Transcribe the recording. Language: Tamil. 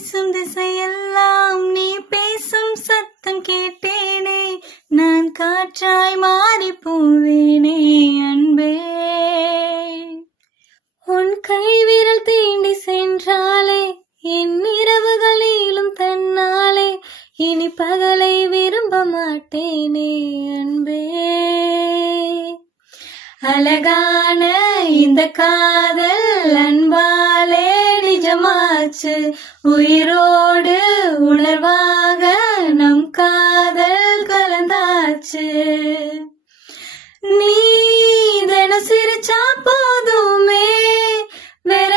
வீசும் திசையெல்லாம் நீ பேசும் சத்தம் கேட்டேனே, நான் காற்றாய் மாறி போவேனே அன்பே. உன் கைவிரல் தீண்டி சென்றாலே என் இரவுகள் நீளும் தன்னாலே, இனி பகலை விரும்ப மாட்டேனே அன்பே. அழகான இந்த காதல் அன்பாலே நிஜமாச்சு, உயிரோடு உணர்வாக நம் காதல் கலந்தாச்சு. நீ தினம் சிரிச்சா போதுமே, வேற